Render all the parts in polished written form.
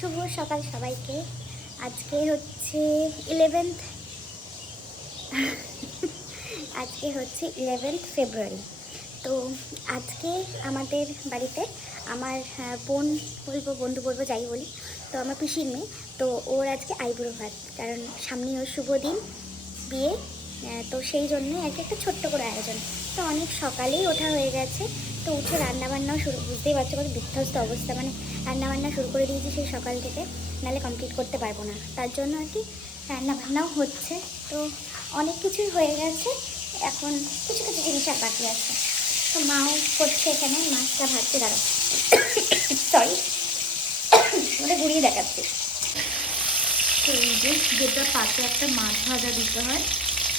শুভ সকাল সবাইকে। আজকে হচ্ছে 11th আজকে হচ্ছে 11th ফেব্রুয়ারি। তো আজকে আমাদের বাড়িতে আমার বোন বলবো, বন্ধু বলবো, যাই বলি, তো আমার পিসির মেয়ে, তো ওর আজকে আইবুড়ো ভাত, কারণ সামনে ওর শুভ দিন, বিয়ে। তো সেই জন্যে আর কি একটা ছোট্ট করে আয়োজন। তো অনেক সকালেই ওঠা হয়ে গেছে, তো উঠে রান্নাবান্নাও শুরু, বুঝতেই পারছো কত বিধ্বস্ত অবস্থা, মানে রান্নাবান্না শুরু করে দিয়েছি সেই সকাল থেকে, নাহলে কমপ্লিট করতে পারবো না। তার জন্য আর কি রান্নাবান্নাও হচ্ছে, তো অনেক কিছুই হয়ে গেছে, এখন কিছু কিছু জিনিস আর বাকি আছে। তো মাও করছে এখানে, মাছটা ভাজতে দাঁড়াও, সরি ওটা ঘুরিয়ে দেখাচ্ছি। তো এই যে যেটা পাতে একটা মাছ ভাজা দিতে হয়,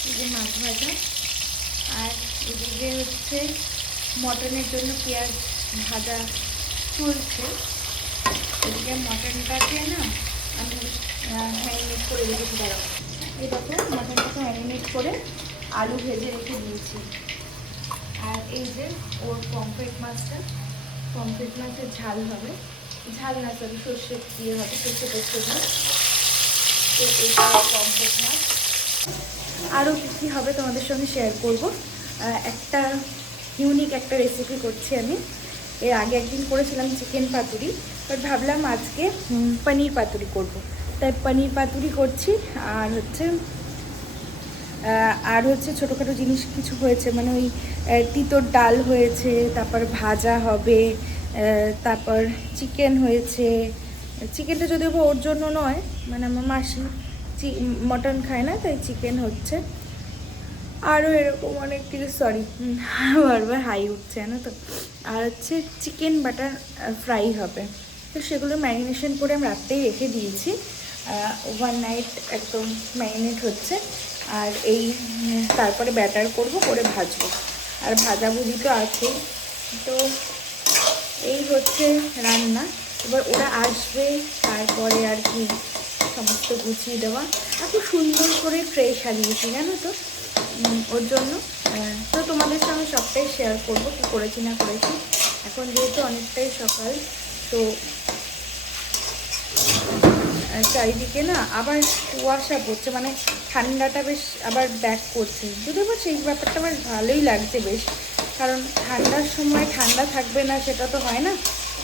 এই যে মাছ ভাজা, আর এদিকে হচ্ছে মটনের জন্য পেঁয়াজ ভাজা চলছে। এদিকে মটনটাকে না আমি ম্যারিনেট করে রেখেছি, দাঁড়াও, এই দেখো মটনটাকে ম্যারিনেট করে আলু ভেজে রেখে দিয়েছি। আর এই যে ওর পমফ্রেট মাছের ঝাল হবে, ঝাল না সরি সর্ষে দিয়ে হবে, সর্ষে পোস্ত দিয়ে। তো এই পমফ্রেট মাছ আরও কী হবে তোমাদের সঙ্গে শেয়ার করব। একটা ইউনিক একটা রেসিপি করছি আমি। এর আগে একদিন করেছিলাম চিকেন পাতুরি, বাট ভাবলাম আজকে পনির পাতুরি করব, তাই পনির পাতুরি করছি। আর হচ্ছে ছোটোখাটো জিনিস কিছু হয়েছে, মানে ওই তিতর ডাল হয়েছে, তারপর ভাজা হবে, তারপর চিকেন হয়েছে। চিকেনটা যদিও ওর জন্য নয়, মানে আমার মাসি মটন খায় না, তাই চিকেন হচ্ছে। আরও এরকম অনেক কিছু, সরি বারবার হাই উঠছে না তো। আর হচ্ছে চিকেন বাটার ফ্রাই হবে, তো সেগুলো ম্যারিনেশন করে আমি রাত্রেই রেখে দিয়েছি, ওভার নাইট একদম ম্যারিনেট হচ্ছে। আর এই তারপরে ব্যাটার করব, করে ভাজবো, আর ভাজাভুজি তো আছেই। তো এই হচ্ছে রান্না। এবার ওরা আসবে, তারপরে আর কি সমস্ত গুছিয়ে দেওয়া। আর খুব সুন্দর করে ট্রে সাজিয়েছি জানো তো, ওর জন্য। তো তোমাদের সঙ্গে সবটাই শেয়ার করবো কী করেছি না করেছি। এখন যেহেতু অনেকটাই সকাল, তো চারিদিকে না আবার কুয়াশা পড়ছে, মানে ঠান্ডাটা বেশ আবার ব্যাক করছে, যদিও বা সেই ব্যাপারটা আমার ভালোই লাগছে বেশ, কারণ ঠান্ডার সময় ঠান্ডা থাকবে না সেটা তো হয় না,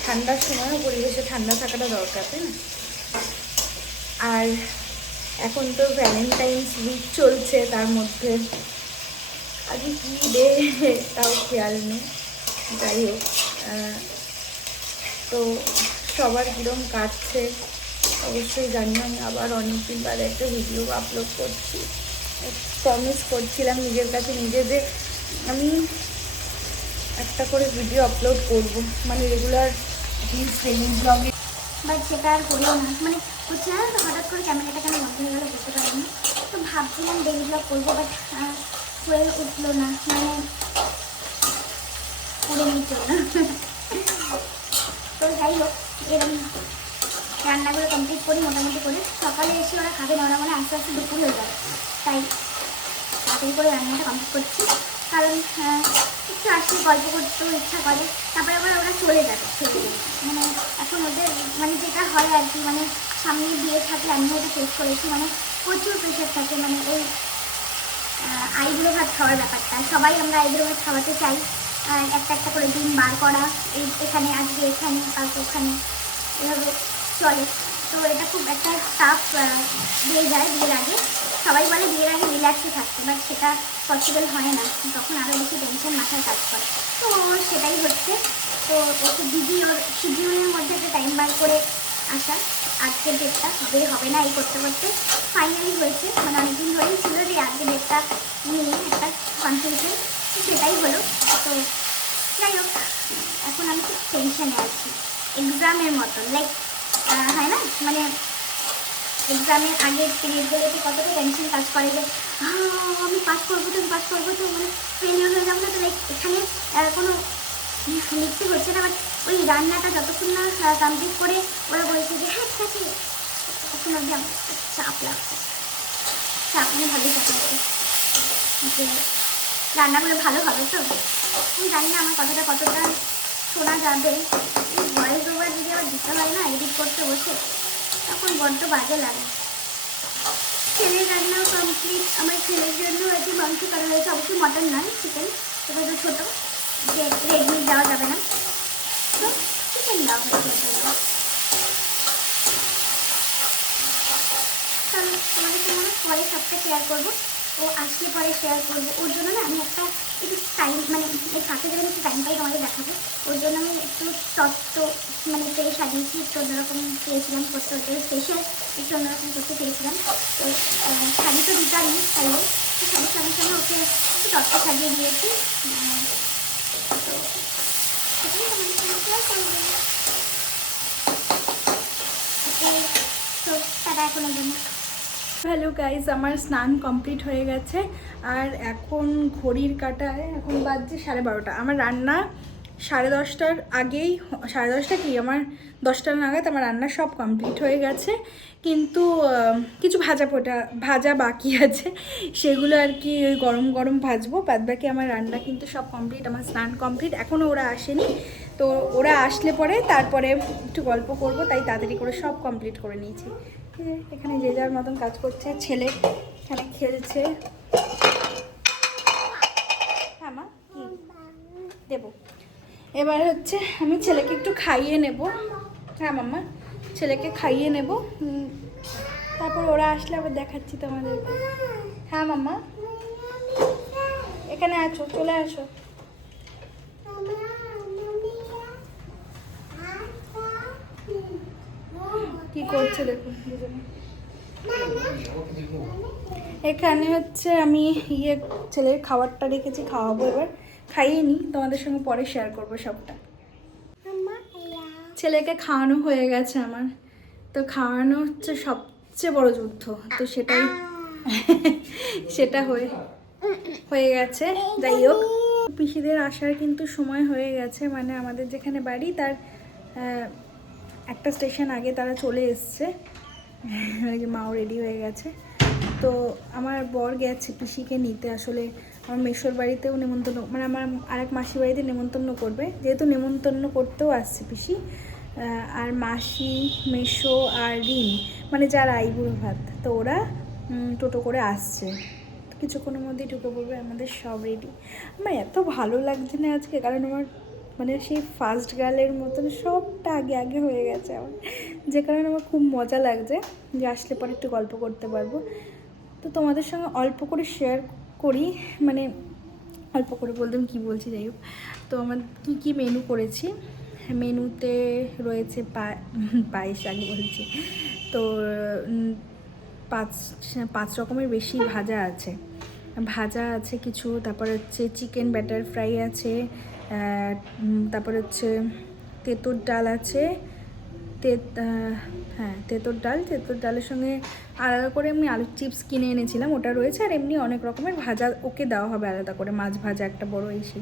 ঠান্ডার সময়ও পরিবেশে ঠান্ডা থাকাটা দরকার, তাই না? আর এখন তো ভ্যালেন্টাইন্স উইক চলছে, তার মধ্যে আজকে কী ডে তাও খেয়াল নেই, যাই হোক। তো সবার কীরকম কাটছে অবশ্যই জানিও। আমি আবার অনেকদিন বাদে একটা ভিডিও আপলোড করছি, প্রমিস করছিলাম নিজের কাছে নিজে যে আমি একটা করে ভিডিও আপলোড করব, মানে রেগুলার ডেইলি ব্লগে, বাট সেটা আর করিও না, মানে হচ্ছে না, তো হঠাৎ করে ক্যামেরাটা কেন বন্ধ হয়ে গেলো বুঝতে পারিনি। তো ভাবছিলাম ডেইলি ব্লগ করবো, বাট হয়ে উঠলো না, মানে করে নিচ্ছিল না। তো যাই হোক, এরকম রান্নাগুলো কমপ্লিট করি মোটামুটি করে। সকালে এসে ওরা খাবে না, ওরা মানে আস্তে আস্তে দুপুর হয়ে যাবে, তাই তাড়াতাড়ি করে রান্নাটা কমপ্লিট করছি, কারণ একটু আসলে গল্প করতেও ইচ্ছা করে। তারপরে আবার ওরা চলে যাবে, মানে এখন ওদের মানে যেটা হয় আর কি, মানে সামনে বিয়ে থাকলে আমি ওদের ফেস করেছি, মানে প্রচুর প্রেশার থাকে, মানে ওই আইবুড়ো ভাত খাওয়ার ব্যাপারটা, সবাই আমরা আইবুড়ো ভাত খাওয়াতে চাই, একটা একটা করে দিন বার করা, এখানে আজকে এখানে, কালকে ওখানে, এভাবে চলে। তো এটা খুব একটা টাফ হয়ে যায় বিয়ের আগে। সবাই বলে বিয়ের আগে রিল্যাক্সে থাকতে, বাট সেটা পসিবল হয় না, তখন আরও বেশি টেনশন মাথায় কাজ করে। তো সেটাই হচ্ছে। তো একটু দিদি ওর শিডিউলের মধ্যে একটা টাইম বার করে আসা, আজকের ডেটটা হবে হবে না এই করতে করতে ফাইনালি হয়েছে, মানে অনেকদিন ধরেই ছিল যে আজকে ডেটটা নিয়ে একটা কনফিউশন, তো সেটাই হলো। তো যাই হোক, এখন আমি খুব টেনশনে আছি, এক্সামের মতো, লাইক হয় না, মানে এক্সামের আগের পিরিয়ডগুলোতে কতটা টেনশন কাজ করে যে আমি পাস করবো তো, মানে ফেলিওর হয়ে যাবো না, তো লাইক এখানে কোনো লিখতে হচ্ছে না, বাট ওই রান্নাটা যতক্ষণ না কমপ্লিট করে ওরা বলেছে যে হ্যাঁ ঠিক আছে, তখন অবধি আমার চাপ লাগছে, চাপ নিয়ে ভালোই চাপ লাগছে যে রান্নাগুলো ভালো হবে। তো আমি জানি না আমার কথাটা কতটা শোনা যাবে, এই ভয়েস ওভার যদি আবার করতে হয় না, এডিট করতে বসে তখন বড্ড বাজে লাগে। ছেলের রান্নাও কমপ্লিট। আমার ছেলের জন্য আছে মাংস করা হয়েছে, অবশ্যই মটন নয়, চিকেন। এটা তো ছোটো, যে রেড মিট দেওয়া যাবে না, তো চিকেন দেওয়া হয়েছে এটার। তাহলে তোমাদের সঙ্গে পরে সবটা শেয়ার করবো, ও আসলে পরে শেয়ার করবো। ওর জন্য না আমি একটা একটু টাইম, মানে এই ফাঁকে দেবেন একটু টাইম পাই তোমাদের দেখাবো। ওর জন্য আমি একটু তত্ত্ব মানে পেয়ে সাজিয়েছি, একটু অন্যরকম পেয়েছিলাম করতে, হতে স্পেশাল একটু অন্যরকম করতে পেরেছিলাম। তো শাড়ি তো দুটো নেই, তাই শাড়ির সঙ্গে সঙ্গে ওকে একটু তত্ত্ব সাজিয়ে দিয়েছি। তো সেটাই তোমাদের সঙ্গে শেয়ার করবো। তো টাটা এখনের জন্য। হ্যালো গাইজ, আমার স্নান কমপ্লিট হয়ে গেছে আর এখন ঘড়ির কাঁটায় এখন বাজছে 12:30। আমার রান্না 10:30টার আগেই, 10:30টা কি আমার 10টা নাগাদ আমার রান্না সব কমপ্লিট হয়ে গেছে। কিন্তু কিছু ভাজা বাকি আছে, সেগুলো আর কি ওই গরম গরম ভাজবো। বাদ বাকি আমার রান্না কিন্তু সব কমপ্লিট, আমার স্নান কমপ্লিট। এখনও ওরা আসেনি, তো ওরা আসলে পরে তারপরে একটু গল্প করব, তাই তাড়াতাড়ি করে সব কমপ্লিট করে নিয়েছি। এখানে যে যার মতন কাজ করছে, ছেলে এখানে খেলছে। হ্যাঁ মা, কি দেবো? এবার হচ্ছে আমি ছেলেকে একটু খাইয়ে নেব। হ্যাঁ মাম্মা, ছেলেকে খাইয়ে নেব, তারপর ওরা আসলে আবার দেখাচ্ছি তোমাদের। হ্যাঁ মাম্মা, এখানে আছো, চলে আসো। কি করছে দেখুন দুজনে। এখানে হচ্ছে আমি ছেলের খাবারটা রেখেছি, খাওয়াবো। এবার খাইয়ে নিই, তোমাদের সঙ্গে পরে শেয়ার করবো সবটা। ছেলেকে খাওয়ানো হয়ে গেছে আমার, তো খাওয়ানো হচ্ছে সবচেয়ে বড় যুদ্ধ, তো সেটা হয়ে গেছে। যাই হোক, পিসিদের আসার কিন্তু সময় হয়ে গেছে, মানে আমাদের যেখানে বাড়ি তার একটা স্টেশন আগে তারা চলে এসছে। মাও রেডি হয়ে গেছে, তো আমার বর গেছে পিসিকে নিতে। আসলে আমার মেশোর বাড়িতেও নেমন্তন্ন, মানে আমার আরেক মাসির বাড়িতে নেমন্তন্ন করবে, যেহেতু নেমন্তন্ন করতেও আসছে পিসি আর মাসি, মেশো আর রিন, মানে যারা আইবুড়ো ভাত, তো ওরা টোটো করে আসছে। কিছুক্ষণের মধ্যেই ঢুকে পড়বে, আমাদের সব রেডি। আমার এত ভালো লাগছে না আজকে, কারণ আমার মানে সেই ফার্স্ট গার্লের মতন সবটা আগে আগে হয়ে গেছে আমার, যে কারণে আমার খুব মজা লাগছে যে আসলে পরে একটু গল্প করতে পারবো। তো তোমাদের সঙ্গে অল্প করে শেয়ার করি, মানে অল্প করে বলতে আমি কী বলছি, যাই হোক। তো আমার কী মেনু করেছি, মেনুতে রয়েছে পায়েস, আগে বলছি তো 5 রকমের বেশি ভাজা আছে কিছু, তারপর হচ্ছে চিকেন ব্যাটার ফ্রাই আছে, তারপর হচ্ছে তেঁতুর ডাল আছে, তেঁতুর ডালের সঙ্গে আলাদা করে এমনি আলুর চিপস কিনে এনেছিলাম, ওটা রয়েছে। আর এমনি অনেক রকমের ভাজা ওকে দেওয়া হবে আলাদা করে, মাছ ভাজা একটা বড় এসে,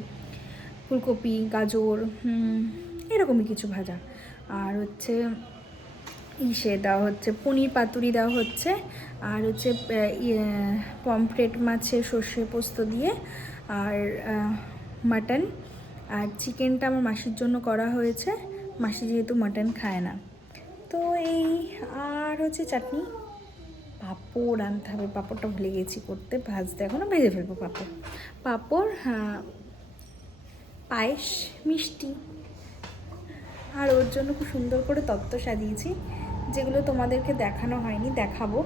ফুলকপি, গাজর, এরকমই কিছু ভাজা। আর হচ্ছে দেওয়া হচ্ছে পনির পাতুরি দেওয়া হচ্ছে, আর হচ্ছে পমফ্রেট মাছের সর্ষে পোস্ত দিয়ে, আর মাটন। আর চিকেনটা আমার মাসির জন্য করা হয়েছে, মাসি যেহেতু মাটন খায় না। তো এই, আর হচ্ছে চাটনি, পাঁপড় আনতে হবে, পাঁপড়টা ভুলে গেছি করতে, ভাজতে, এখনও ভেজে ফেলবো পাঁপড়, পায়েস, মিষ্টি। আর ওর জন্য খুব সুন্দর করে তত্ত্ব সাজিয়েছি, যেগুলো তোমাদেরকে দেখানো হয়নি, দেখাবো।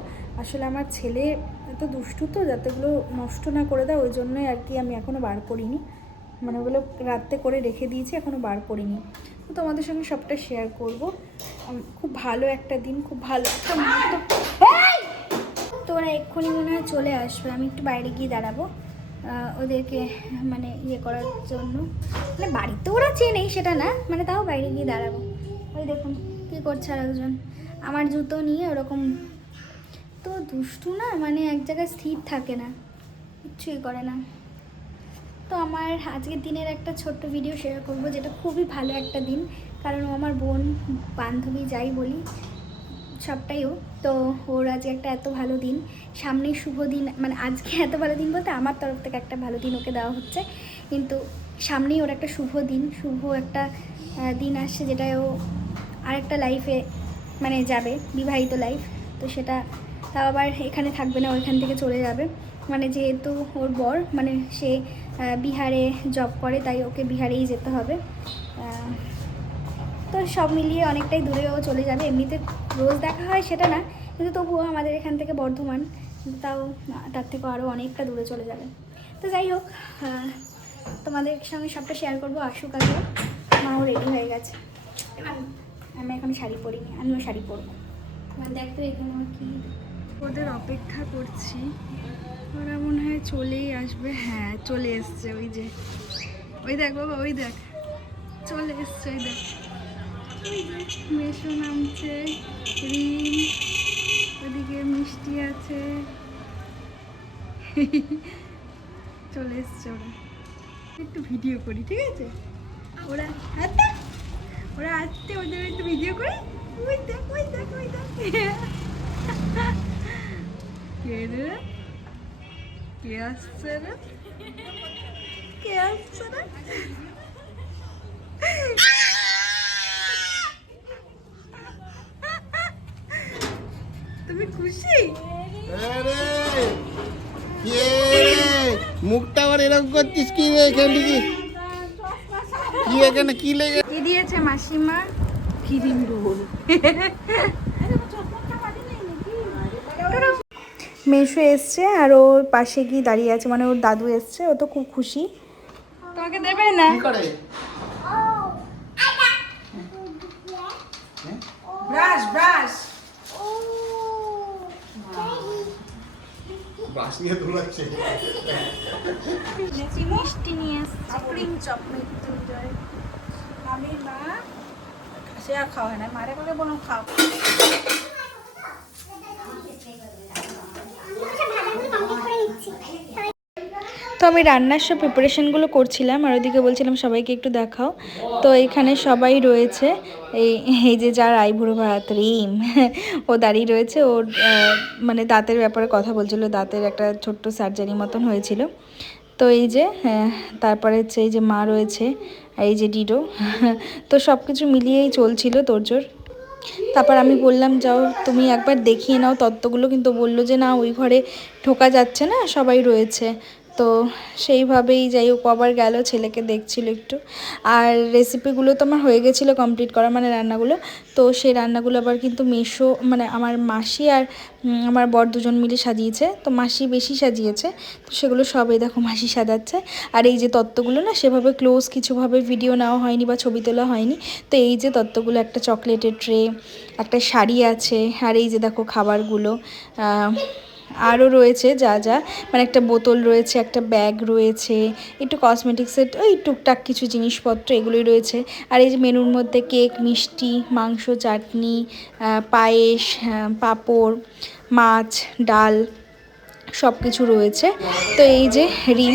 আসলে আমার ছেলে এত দুষ্টু, তো যাতে ওগুলো নষ্ট না করে দেয়, ওই জন্যই আর কি আমি এখনও বার করিনি, মানে ওগুলো রাত্রে করে রেখে দিয়েছি, এখনও বার করিনি। তো তোমাদের সঙ্গে সবটা শেয়ার করব। খুব ভালো একটা দিন, খুব ভালো একটা মুহূর্ত। তো ওরা এক্ষুনি মনে হয় চলে আসবে, আমি একটু বাইরে গিয়ে দাঁড়াবো ওদেরকে মানে করার জন্য। মানে বাড়িতে ওরা চেনেই সেটা না, মানে তাও বাইরে গিয়ে দাঁড়াবো। ওই দেখুন কী করছে আর একজন, আমার জুতো নিয়ে ওরকম, তো দুষ্টু না, মানে এক জায়গায় স্থির থাকে না, কিচ্ছুই করে না। তো আমার আজকের দিনের একটা ছোট্ট ভিডিও শেয়ার করবো, যেটা খুবই ভালো একটা দিন, কারণ ও আমার বোন, বান্ধবী যাই বলি, সবটাই ও। তো ওর আজকে একটা এত ভালো দিন, সামনেই শুভ দিন, মানে আজকে এত ভালো দিন বলতে আমার তরফ থেকে একটা ভালো দিন ওকে দেওয়া হচ্ছে, কিন্তু সামনেই ওর একটা শুভ দিন, শুভ একটা দিন আসছে, যেটায় ও আরেকটা লাইফে মানে যাবে, বিবাহিত লাইফ। তো সেটা তাও আবার এখানে থাকবে না, ওইখান থেকে চলে যাবে। মানে যেহেতু ওর বর মানে সে বিহারে জব করে, তাই ওকে বিহারেই যেতে হবে। তো সব মিলিয়ে অনেকটাই দূরেও চলে যাবে। এমনিতে রোজ দেখা হয় সেটা না, কিন্তু তবুও আমাদের এখান থেকে বর্ধমান, কিন্তু তাও তার থেকেও আরও অনেকটা দূরে চলে যাবে। তো যাই হোক, তোমাদের সঙ্গে সবটা শেয়ার করবো। আসুক আগে, মাও রেডি হয়ে গেছে। আমি এখন শাড়ি পরিনি, আমিও শাড়ি পরবো। আমার দেখতো এখানে কি ওদের অপেক্ষা করছি, ওরা মনে হয় চলেই আসবে। হ্যাঁ চলে এসছে, ওই যে ওই দেখ বাবা, ওই দেখ চলে এসছে, ওই দেখ মেশো নামছে, রিম, ওদিকে মিষ্টি আছে, চলে এসছে ওরা। একটু ভিডিও করি, ঠিক আছে? ওরা ওরা আসছে, ওদের একটু ভিডিও করি। ওই দেখ, ওই দেখ, ওই দেখ, কে রে, কে আসছে রে, কে আসছে রে? তুমি খুশি? মুখটা আবার এরকম করছিস কি রে? এখানে কি এখানে কি লেগে? কি দিয়েছে মাসিমা? Cream roll. মেশো এসছে আর ওর পাশে গিয়ে দাঁড়িয়ে আছে, মানে ওর দাদু এসছে, ও তো খুব খুশি। তোমাকে দেবে না? কি করে? ব্রাশ ব্রাশ বাসিয়ে দৌড়াচ্ছে। মিষ্টি নিয়ে এসছে, ক্রিম চপ মিষ্টি জয়। আমি মা সে আর খাওয়া না, মারে করে বলুন খাও। তো আমি রান্নার সব প্রিপারেশনগুলো করছিলাম আর ওদিকে বলছিলাম সবাইকে একটু দেখাও। তো এখানে সবাই রয়েছে, এই যে যার আইবুড়ো ভাত রিম, ও দাঁড়িয়ে রয়েছে। ওর মানে দাঁতের ব্যাপারে কথা বলছিল, দাঁতের একটা ছোট্ট সার্জারি মতন হয়েছিল। তো এই যে তারপরে হচ্ছে এই যে মা রয়েছে, আর এই যে ডিডো। তো সব কিছু মিলিয়েই চলছিল তোড়জোড়। তারপর আমি বললাম যাও তুমি একবার দেখিয়ে নাও তত্ত্বগুলো, কিন্তু বললো যে না ওই ঘরে ঢোকা যাচ্ছে না, সবাই রয়েছে। তো সেইভাবেই যাই হোক আবার গেল, ছেলেকে দেখছিল একটু। আর রেসিপিগুলো তো আমার হয়ে গেছিলো কমপ্লিট করা, মানে রান্নাগুলো। তো সেই রান্নাগুলো আবার কিন্তু মেশো মানে আমার মাসি আর আমার বর দুজন মিলে সাজিয়েছে। তো মাসি বেশি সাজিয়েছে, তো সেগুলো সবই দেখো মাসি সাজাচ্ছে। আর এই যে তত্ত্বগুলো না সেভাবে ক্লোজ কিছুভাবে ভিডিও নেওয়া হয়নি বা ছবি তোলা হয়নি। তো এই যে তত্ত্বগুলো, একটা চকলেটের ট্রে, একটা শাড়ি আছে, আর এই যে দেখো খাবারগুলো আরও রয়েছে যা যা, মানে একটা বোতল রয়েছে, একটা ব্যাগ রয়েছে, একটু কসমেটিক্সের ওই টুকটাক কিছু জিনিসপত্র এগুলোই রয়েছে। আর এই যে মেনুর মধ্যে কেক, মিষ্টি, মাংস, চাটনি, পায়েস, পাঁপড়, মাছ, ডাল সব কিছু রয়েছে। তো এই যে রিম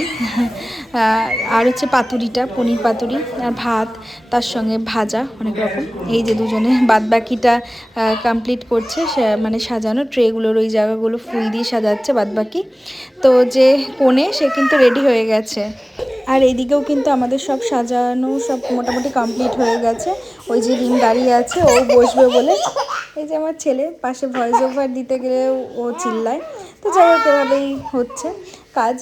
আর হচ্ছে পাতুরিটা, পনির পাতুরি আর ভাত, তার সঙ্গে ভাজা অনেক রকম। এই যে দুজনে বাদবাকিটা কমপ্লিট করছে, মানে সাজানো ট্রেগুলোর ওই জায়গাগুলো ফুল দিয়ে সাজাচ্ছে বাদবাকি। তো যে কোণে সে কিন্তু রেডি হয়ে গেছে। আর এইদিকেও কিন্তু আমাদের সব সাজানো সব মোটামুটি কমপ্লিট হয়ে গেছে। ওই যে রিম দাঁড়িয়ে আছে, ও বসবে বলে। এই যে আমার ছেলে পাশে ভয়েস ওভার দিতে গেলে ও চিল্লায়। তো যাই হোক এভাবেই হচ্ছে কাজ,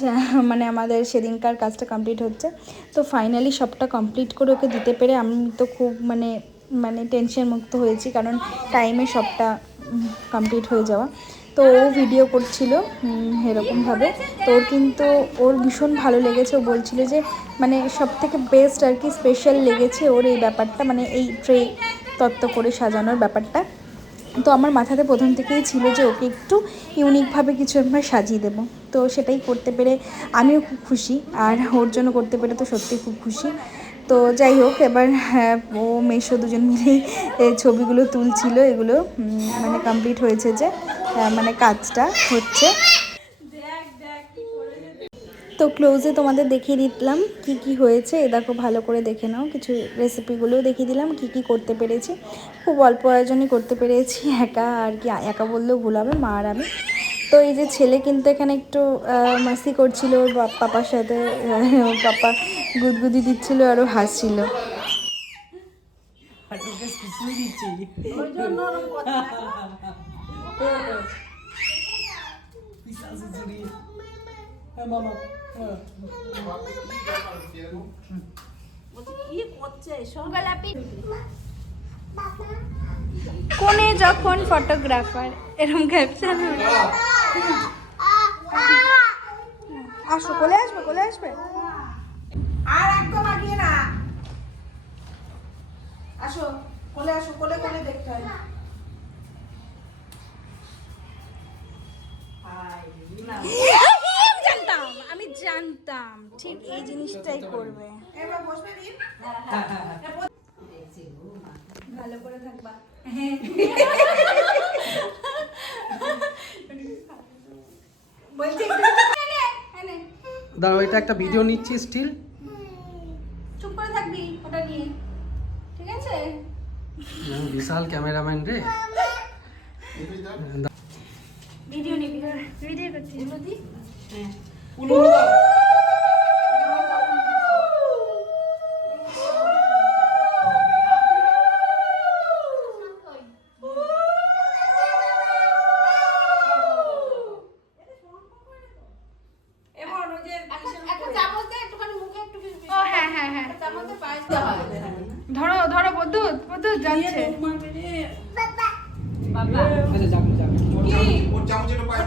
মানে আমাদের সেদিনকার কাজটা কমপ্লিট হচ্ছে। তো ফাইনালি সবটা কমপ্লিট করে ওকে দিতে পেরে আমি তো খুব মানে টেনশন মুক্ত হয়েছি, কারণ টাইমে সবটা কমপ্লিট হয়ে যাওয়া। তো ও ভিডিও করছিল এরকমভাবে। তো ওর কিন্তু ওর ভীষণ ভালো লেগেছে। ও বলছিল যে মানে সবথেকে বেস্ট আর কি স্পেশাল লেগেছে ওর এই ব্যাপারটা, মানে এই ট্রে তত্ত্ব করে সাজানোর ব্যাপারটা। তো আমার মাথাতে প্রথম থেকেই ছিল যে ওকে একটু ইউনিকভাবে কিছু একবার সাজিয়ে দেবো। তো সেটাই করতে পেরে আমিও খুব খুশি, আর ওর জন্য করতে পেরে তো সত্যি খুব খুশি। তো যাই হোক এবার ও মেশো দুজন মিলেই ছবিগুলো তুলছিল, এগুলো মানে কমপ্লিট হয়েছে যে মানে কাজটা হচ্ছে। তো ক্লোজে তোমাদের দেখিয়ে দিলাম কি কি হয়েছে, এ দেখো ভালো করে দেখে নাও। কিছু রেসিপিগুলোও দেখিয়ে দিলাম কি কি করতে পেরেছি। খুব অল্প আয়োজনই করতে পেরেছি, একা আর কি, একা বললেও ভুল হবে, মা আর আমি। তো এই যে ছেলে কিন্তু এখানে একটু মাস্তি করছিল ওর পাপার সাথে, ওর পাপা গুদগুদি দিচ্ছিল আর ও হাসছিল। তুই দিচ্ছি ওই জন্য ওরকম করছে দেখো। বিশাল সুচুরি হ্যাঁ মামা হ্যাঁ কি করছে এসব? গোলাপি কোনে যখন ফটোগ্রাফার এরকম ক্যাপশন আসো, কোলে আসবে, কোলে আসবে। আর একদম আগিয়ে না, আসো কোলে, আসো কোলে, কোলে দেখতে হয়। আমি জানতাম ঠিক এই জিনিসটাই করবে। এবার বসবে রিম, ভালো করে থাকবা। বলছি দাঁড়াও, এটা একটা ভিডিও নিচ্ছি স্টিল। চুপ করে থাকবি ওটা নিয়ে, ঠিক আছে? বিশাল ক্যামেরাম্যান রে। ভিডিও নিবি, ভিডিও করছি। ধরো ধরো, বদ্যুৎ বদ্যুৎ যাচ্ছে। আচ্ছা যাক যাক ওর চামচেটা পায়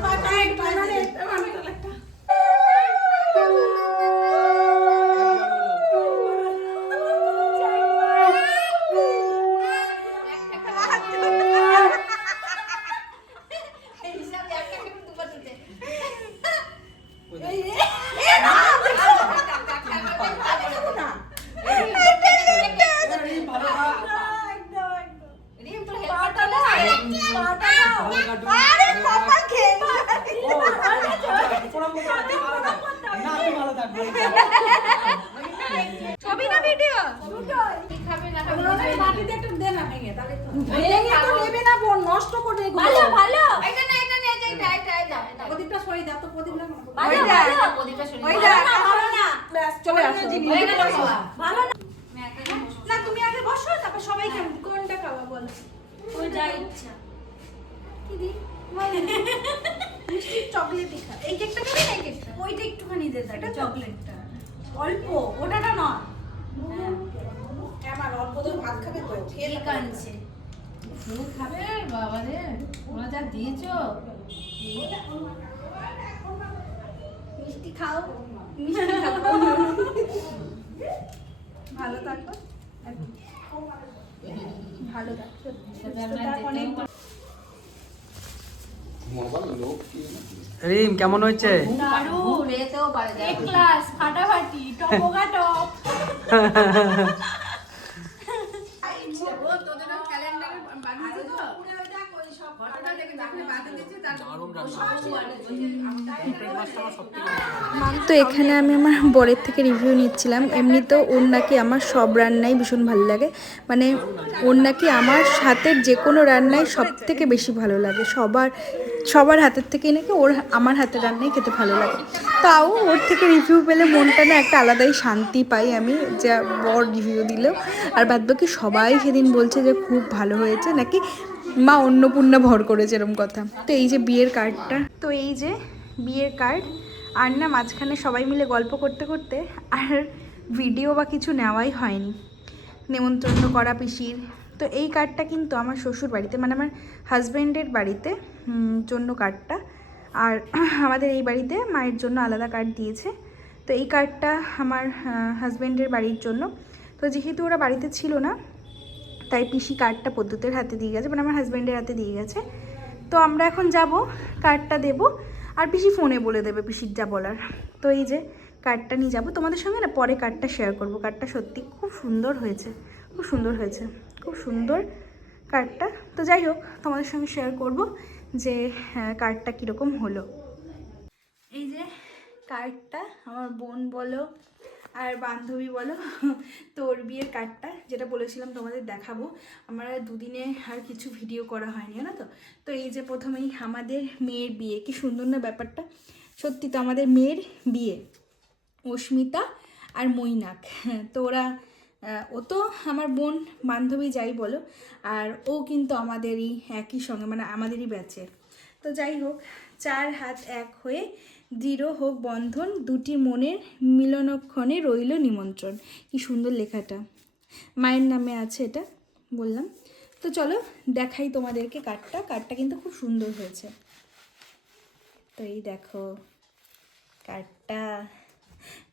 ছবি না ভিডিও? মাটিতে একটু দে না, ভেঙে তাহলে তো ভেঙে তো নেবে না বোন, নষ্ট করে এগুলো। ভালো ভালো, এটা না এটা না, এটা দাও, প্রদীপটা সরিয়ে দাও তো, প্রদীপ না ভালো ভালো, প্রদীপটা সরিয়ে দাও। ওই দাও, ভালো না, ব্যাস চলে আসো। ভালো না, না তুমি আগে বসো, তারপর সবাই খাবে। কোনটা খাওয়া বলো? ওই যা ইচ্ছা। কি দি? মিষ্টি চকলেটই খা। এই কেকটা খাবে না? এই কেকটা ওইটা একটুখানি দে দাও, এটা চকলেটটা অল্প, ওটাটা না। আমার অল্প তো ভাত খাবে তো, খেয়ে কানছে। ফুল খাবে বাবা রে, ওরা যা দিয়েছো। মিষ্টি খাও, মিষ্টি খাও। ভালো থাকো, ভালো থাকো। অনেক মোবাইল লোক কি রিম কেমন হয়েছে? দারুণ, এতেও পারে যায়। এক ক্লাস ফাটাফাটি, টপকা টপ। তো এখানে আমি আমার বরের থেকে রিভিউ নিচ্ছিলাম। এমনিতেও ওর নাকি আমার সব রান্নাই ভীষণ ভালো লাগে, মানে ওর নাকি আমার হাতের যে কোনো রান্নাই সব থেকে বেশি ভালো লাগে। সবার হাতের থেকেই নাকি ওর আমার হাতের রান্নাই খেতে ভালো লাগে। তাও ওর থেকে রিভিউ পেলে মনটা না একটা আলাদাই শান্তি পাই আমি, যা বর রিভিউ দিল। আর বাদ বাকি সবাই সেদিন বলছে যে খুব ভালো হয়েছে, নাকি মা অন্নপূর্ণা ভর করেছে এরম কথা। তো এই যে বিয়ের কার্ডটা, তো এই যে বিয়ের কার্ড। আর না মাঝখানে সবাই মিলে গল্প করতে করতে আর ভিডিও বা কিছু নেওয়াই হয়নি, নেমন্তন্ন করা পিসির। তো এই কার্ডটা কিন্তু আমার শ্বশুর বাড়িতে, মানে আমার হাজব্যান্ডের বাড়িতে জন্য কার্ডটা, আর আমাদের এই বাড়িতে মায়ের জন্য আলাদা কার্ড দিয়েছে। তো এই কার্ডটা আমার হাজব্যান্ডের বাড়ির জন্য। তো যেহেতু ওরা বাড়িতে ছিল না, তাই পিসি কার্ডটা পদ্যুতের হাতে দিয়ে গেছে, মানে আমার হাজব্যান্ডের হাতে দিয়ে গেছে। তো আমরা এখন যাব, কার্ডটা দেব, আর পিসি ফোনে বলে দেবে পিসির যা বলার। তো এই যে কার্ডটা নিয়ে যাবো তোমাদের সঙ্গে, না পরে কার্ডটা শেয়ার করব। কার্ডটা সত্যি খুব সুন্দর হয়েছে, খুব সুন্দর হয়েছে, খুব সুন্দর কার্ডটা। তো যাই হোক, তোমাদের সঙ্গে শেয়ার করব যে কার্ডটা কীরকম হলো। এই যে কার্ডটা, আমার বোন বলো আর বান্ধবী বলো, তোর বিয়ের কার্ডটা, যেটা বলেছিলাম তোমাদের দেখাবো। আমার আর দুদিনে আর কিছু ভিডিও করা হয়নি, না তো। তো এই যে প্রথমেই আমাদের মেয়ের বিয়ে, কি সুন্দর না ব্যাপারটা। সত্যি তো আমাদের মেয়ের বিয়ে, অস্মিতা আর মৈনাক। তো ওরা ও তো আমার বোন বান্ধবী যাই বলো, আর ও কিন্তু আমাদেরই একই সঙ্গে মানে আমাদেরই ব্যাচের। তো যাই হোক, 4 হাত এক হয়ে দৃঢ় হোক বন্ধন, দুটি মনের মিলনক্ষণে রইল নিমন্ত্রণ। কি সুন্দর লেখাটা, মায়ের নামে আছে এটা বললাম। তো চলো দেখাই তোমাদেরকে কার্ডটা। কার্ডটা কিন্তু খুব সুন্দর হয়েছে। তো এই দেখো কার্ডটা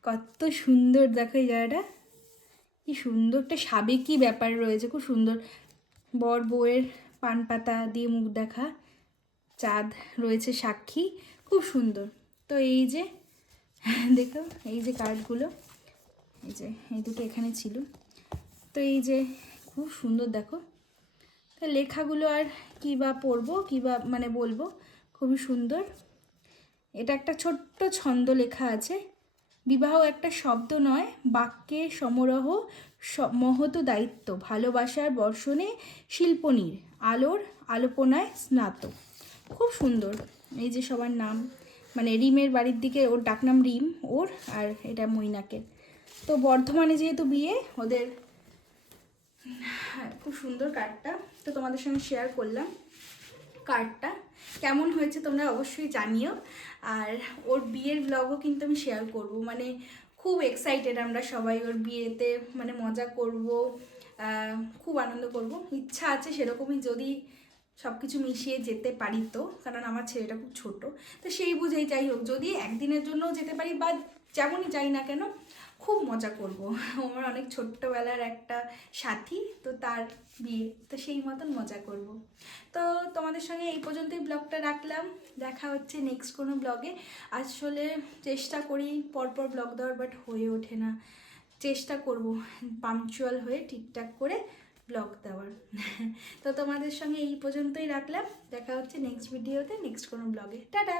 কত সুন্দর, দেখো এই জায়গাটা কি সুন্দর, একটা সাবেকি ব্যাপার রয়েছে, খুব সুন্দর। বর বউয়ের পান পাতা দিয়ে মুখ দেখা, চাঁদ রয়েছে সাক্ষী, খুব সুন্দর। তো এই যে দেখো এই যে কার্ডগুলো, এই যে এই দুটো এখানে ছিল, তো এই যে খুব সুন্দর দেখো। তো লেখাগুলো আর কী বা পড়বো, কী বা মানে বলবো, খুবই সুন্দর। এটা একটা ছোট্ট ছন্দ লেখা আছে। বিবাহ একটা শব্দ নয়, বাক্যের সমারোহ, মহৎ দায়িত্ব, ভালোবাসার বর্ষণে শিল্পনীর, আলোর আলোপনায় স্নাত। খুব সুন্দর। এই যে সবার নাম, মানে রিমের বাড়ির দিকে ওর ডাকনাম রিম ওর, আর এটা মৈনাকের। তো বর্ধমানে যেহেতু বিয়ে ওদের, খুব সুন্দর কার্ডটা। তো তোমাদের সঙ্গে শেয়ার করলাম কার্ডটা। কেমন হয়েছে তোমরা অবশ্যই জানিও। আর ওর বিয়ের ব্লগও কিন্তু আমি শেয়ার করব, মানে খুব এক্সাইটেড আমরা সবাই ওর বিয়েতে, মানে মজা করব, খুব আনন্দ করব। ইচ্ছা আছে সেরকমই, যদি সব কিছু মিশিয়ে যেতে পারি তো, কারণ আমার ছেলেটা খুব ছোট। তো সেই বুঝেই যাই হোক, যদি একদিনের জন্যও যেতে পারি বা যেমনই যাই না কেন, খুব মজা করব। আমার অনেক ছোট্টবেলার একটা সাথী, তো তার বিয়ে, তো সেই মতন মজা করব। তো তোমাদের সঙ্গে এই পর্যন্তই ব্লগটা রাখলাম। দেখা হচ্ছে নেক্সট কোনো ব্লগে। আসলে চেষ্টা করি পরপর ব্লগ দেওয়ার, বাট হয়ে ওঠে না। চেষ্টা করব পাংচুয়াল হয়ে ঠিকঠাক করে ব্লগ দেওয়ার। তো তোমাদের সঙ্গে এই পর্যন্তই রাখলাম। দেখা হচ্ছে নেক্সট ভিডিওতে, নেক্সট কোনো ব্লগে। টাটা।